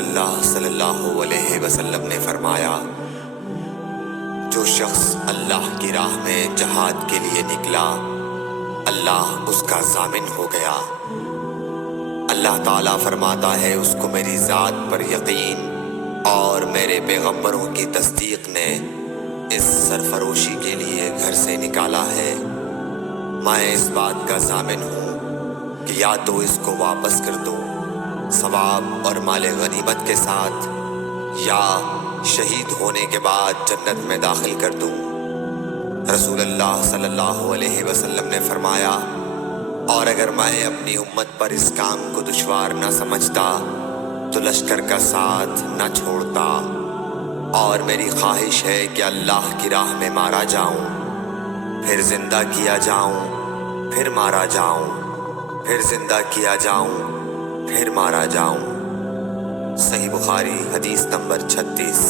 اللہ صلی اللہ علیہ وسلم نے فرمایا، جو شخص اللہ کی راہ میں جہاد کے لیے نکلا، اللہ اس کا ضامن ہو گیا۔ اللہ تعالیٰ فرماتا ہے اس کو میری ذات پر یقین اور میرے پیغمبروں کی تصدیق نے اس سرفروشی کے لیے گھر سے نکالا ہے۔ میں اس بات کا ضامن ہوں کہ یا تو اس کو واپس کر دو ثواب اور مال غنیمت کے ساتھ، یا شہید ہونے کے بعد جنت میں داخل کر دوں۔ رسول اللہ صلی اللہ علیہ وسلم نے فرمایا، اور اگر میں اپنی امت پر اس کام کو دشوار نہ سمجھتا تو لشکر کا ساتھ نہ چھوڑتا، اور میری خواہش ہے کہ اللہ کی راہ میں مارا جاؤں، پھر زندہ کیا جاؤں، پھر مارا جاؤں، پھر زندہ کیا جاؤں، پھر مارا جاؤں۔ صحیح بخاری حدیث نمبر 36۔